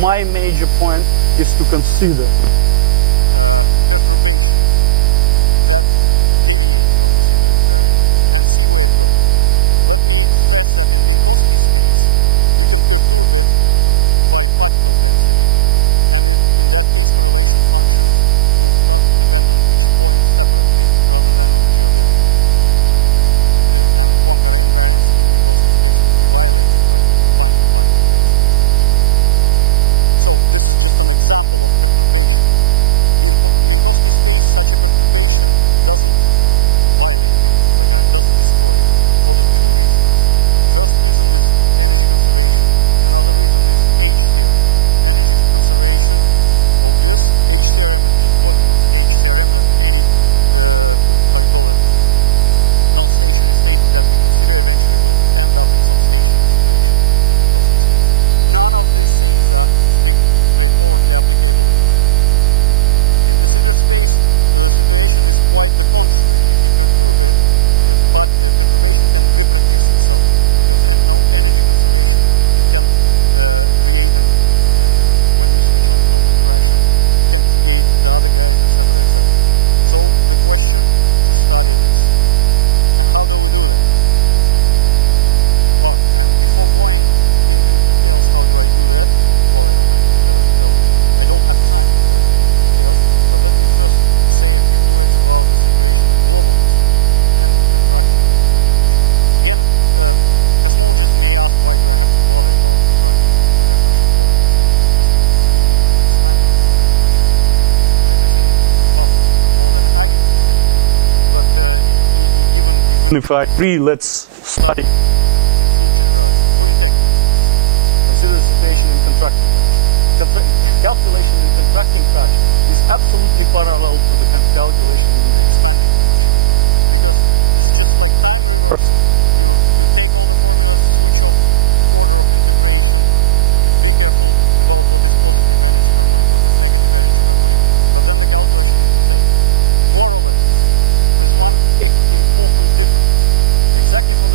my major point is to consider if I agree, let's study. Consider the situation in contracting. The calculation in contracting fact is absolutely parallel to the calculation in exactly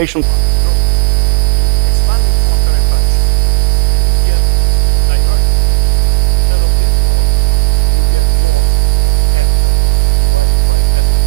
correlation expanding Poincaré patch, you get divergence. Instead of this log, you get log eta divided by eta.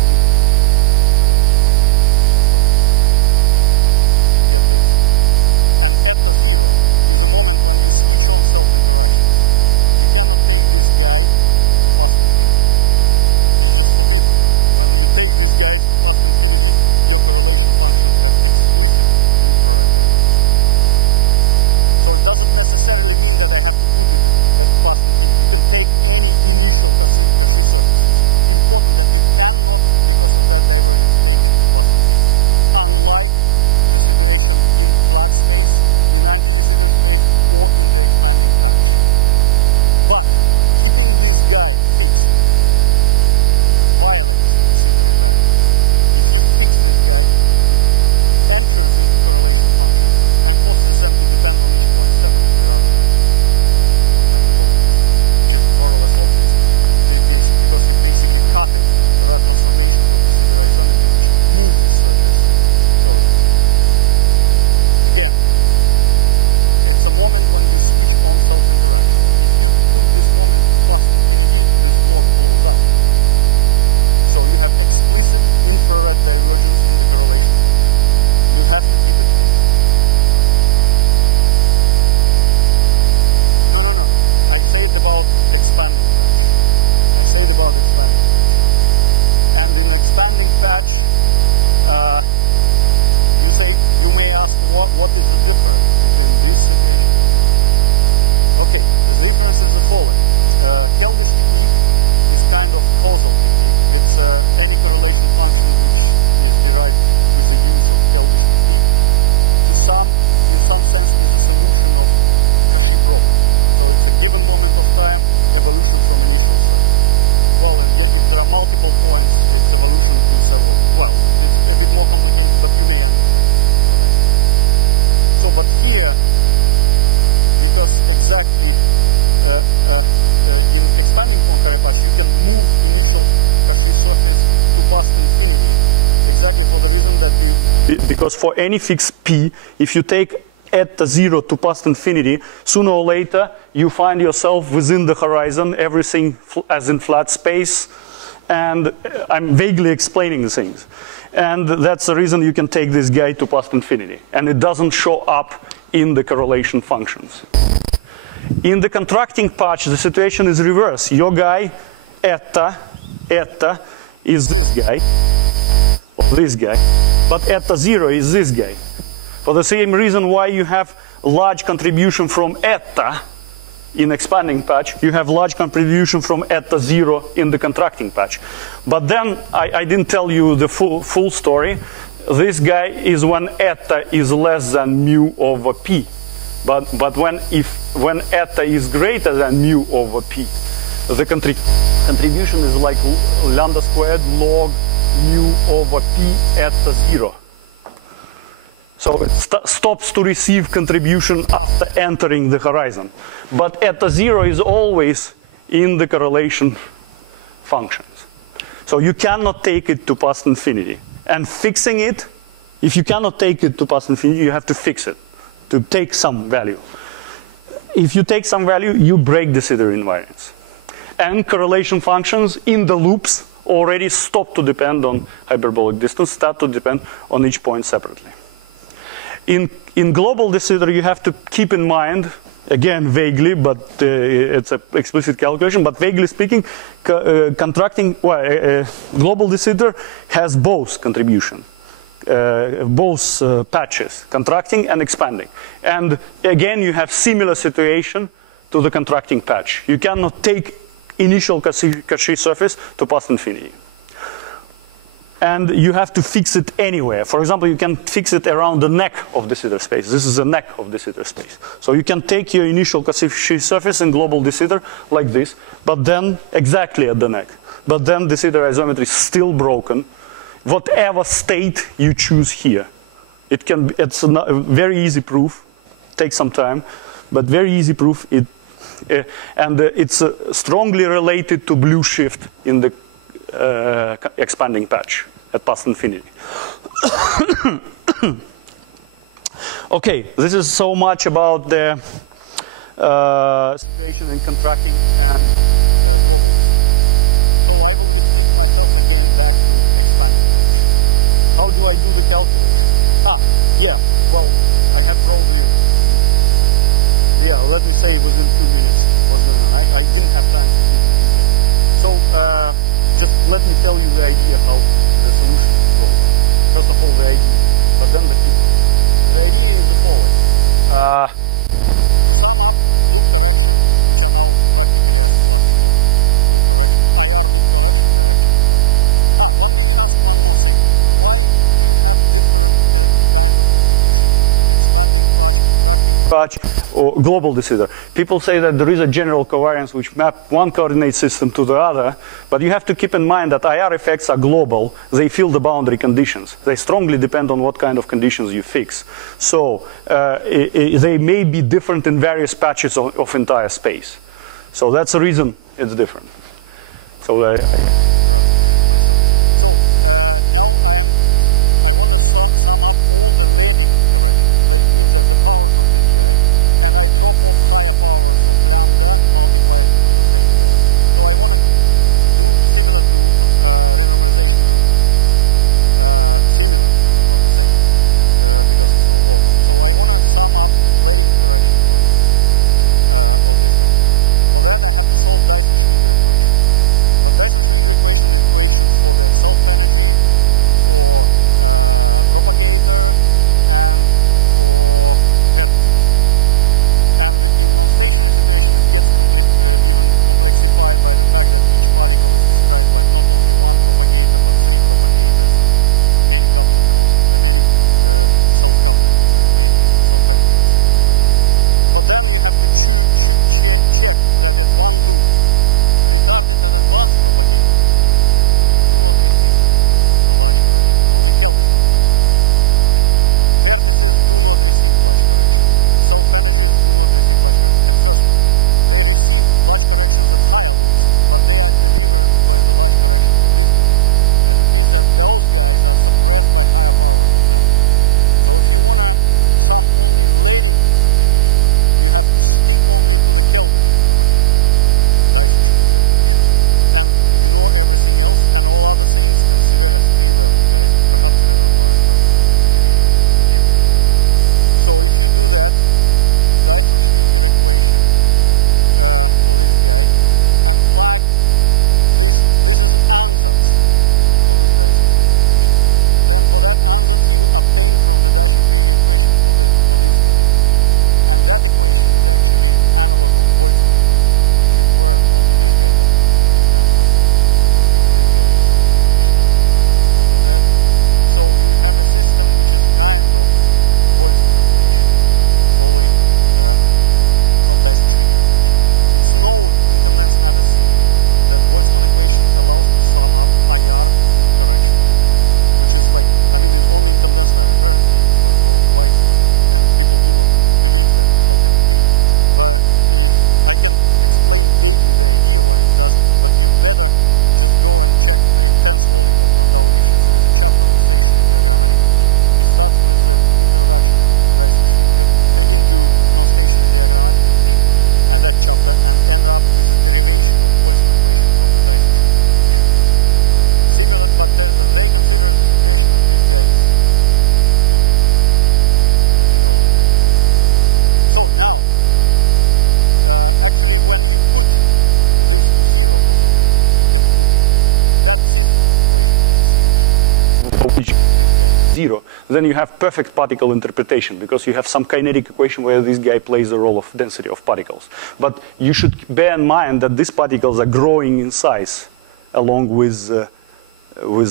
Because for any fixed p, if you take eta 0 to past infinity, sooner or later you find yourself within the horizon, everything as in flat space, and I'm vaguely explaining things. And that's the reason you can take this guy to past infinity, and it doesn't show up in the correlation functions. In the contracting patch, the situation is reverse. Your guy, eta is this guy, or this guy, but eta 0 is this guy. For the same reason why you have large contribution from eta in expanding patch, you have large contribution from eta 0 in the contracting patch. But then I didn't tell you the full story. This guy is when eta is less than mu over p. But when eta is greater than mu over p, the contribution is like lambda squared log mu over p eta 0. So it stops to receive contribution after entering the horizon. But eta 0 is always in the correlation functions. So you cannot take it to past infinity. And fixing it, if you cannot take it to past infinity, you have to fix it, to take some value. If you take some value, you break de Sitter invariance. And correlation functions in the loops already stop to depend on hyperbolic distance, start to depend on each point separately. In global de Sitter, you have to keep in mind, again vaguely, but it's an explicit calculation, but vaguely speaking, global de Sitter has both contribution, both patches, contracting and expanding. And again, you have similar situation to the contracting patch. You cannot take initial Cauchy surface to past infinity. And you have to fix it anywhere. For example, you can fix it around the neck of de Sitter space. This is the neck of de Sitter space. So you can take your initial Cauchy surface in global de Sitter like this, but then exactly at the neck. But then de Sitter isometry is still broken, whatever state you choose here. It's a very easy proof, takes some time, but very easy proof. It's strongly related to blue shift in the expanding patch at past infinity. Okay, this is so much about the situation and contracting. And how do I do the calculus? Yeah, well, I have probably, let me say within 2 minutes. I didn't have time to do it. So, just let me tell you the idea how the solution is solved. First of all, the idea, but then the people. The idea is the following. Or global de Sitter. People say that there is a general covariance which map one coordinate system to the other, but you have to keep in mind that IR effects are global. They fill the boundary conditions. They strongly depend on what kind of conditions you fix. So they may be different in various patches of entire space. So that's the reason it's different. So zero, then you have perfect particle interpretation because you have some kinetic equation where this guy plays the role of density of particles. But you should bear in mind that these particles are growing in size along with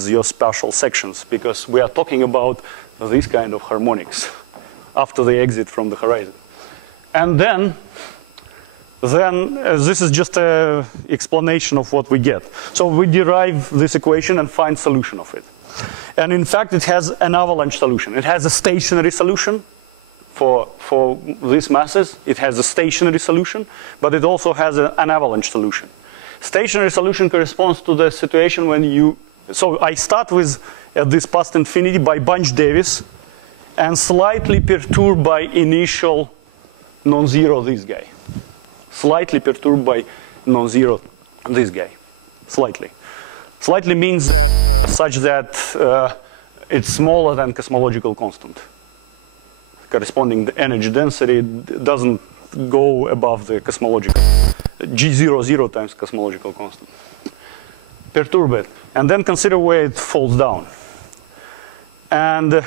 your spatial sections, because we are talking about this kind of harmonics after they exit from the horizon. And then this is just an explanation of what we get. So we derive this equation and find solution of it. And in fact, it has an avalanche solution. It has a stationary solution for these masses. It has a stationary solution, but it also has an avalanche solution. Stationary solution corresponds to the situation when you, so I start with this past infinity by Bunch-Davies, and slightly perturbed by initial non-zero this guy. Slightly perturbed by non-zero this guy. Slightly. Slightly means such that it's smaller than cosmological constant. Corresponding the energy density doesn't go above the cosmological. G00 times cosmological constant. Perturb it. And then consider where it falls down. And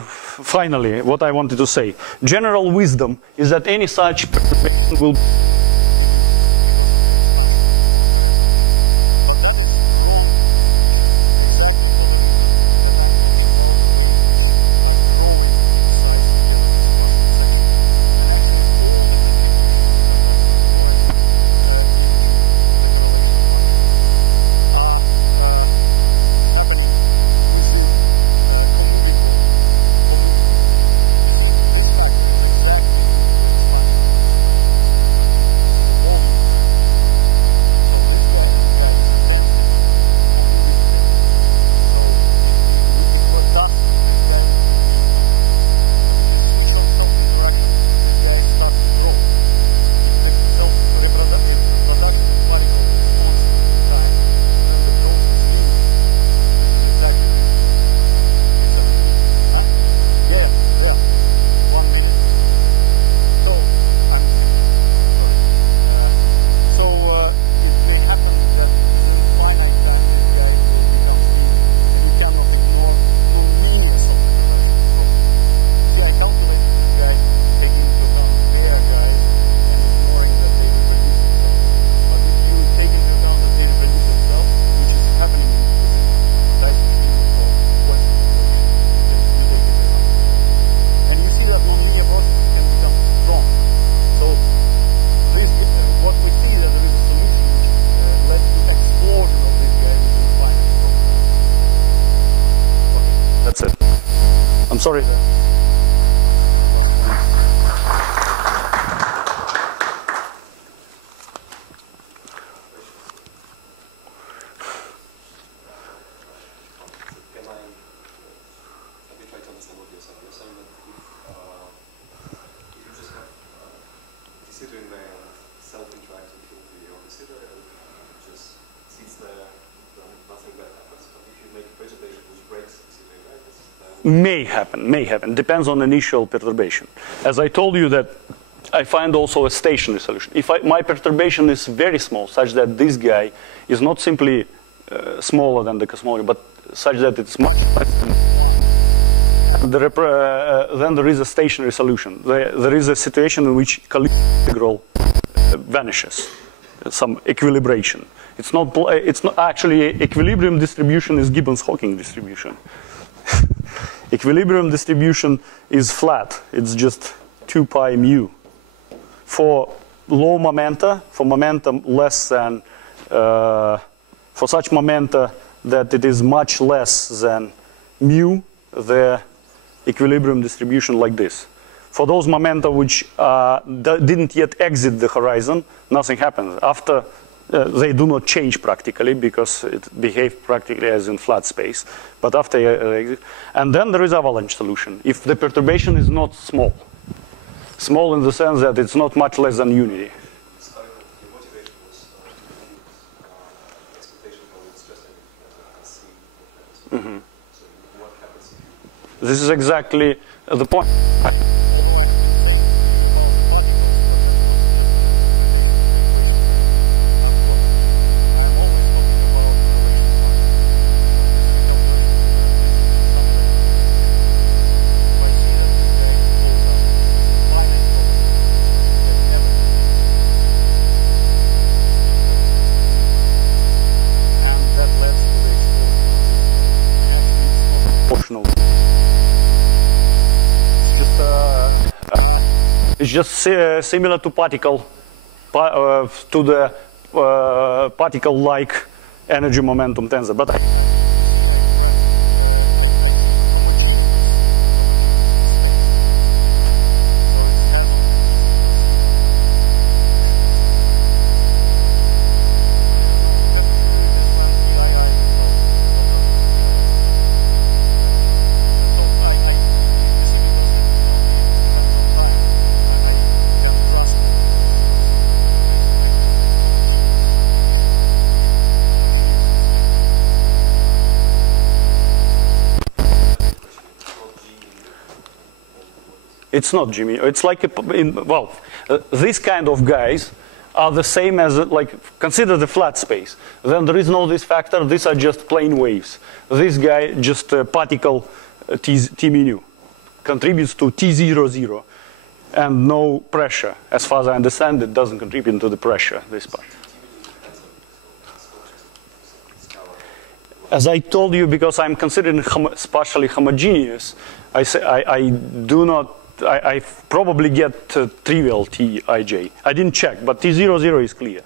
finally, what I wanted to say. General wisdom is that any such perturbation will sorry. May happen, depends on initial perturbation. As I told you that I find also a stationary solution. If my perturbation is very small, such that this guy is not simply smaller than the cosmology, but such that it's much less then there is a stationary solution. There is a situation in which integral vanishes, some equilibration. It's not actually equilibrium distribution is Gibbons-Hawking distribution. Equilibrium distribution is flat. It's just 2 pi mu. For low momenta, for momentum less than, for such momenta that it is much less than mu, the equilibrium distribution like this. For those momenta which didn't yet exit the horizon, nothing happens. After they do not change practically because it behaves practically as in flat space. But after exit, and then there is avalanche solution. If the perturbation is not small, small in the sense that it's not much less than unity. Mm-hmm. This is exactly the point. It's just similar to particle, to the particle-like energy momentum tensor. But It's not Jimmy. It's like, this kind of guys are the same as, like, consider the flat space. Then there is no this factor. These are just plane waves. This guy, just a particle T mu, contributes to T00. And no pressure. As far as I understand, it doesn't contribute to the pressure, this part. As I told you, because I'm considering spatially homogeneous, I probably get trivial Tij. I didn't check, but T00 is clear.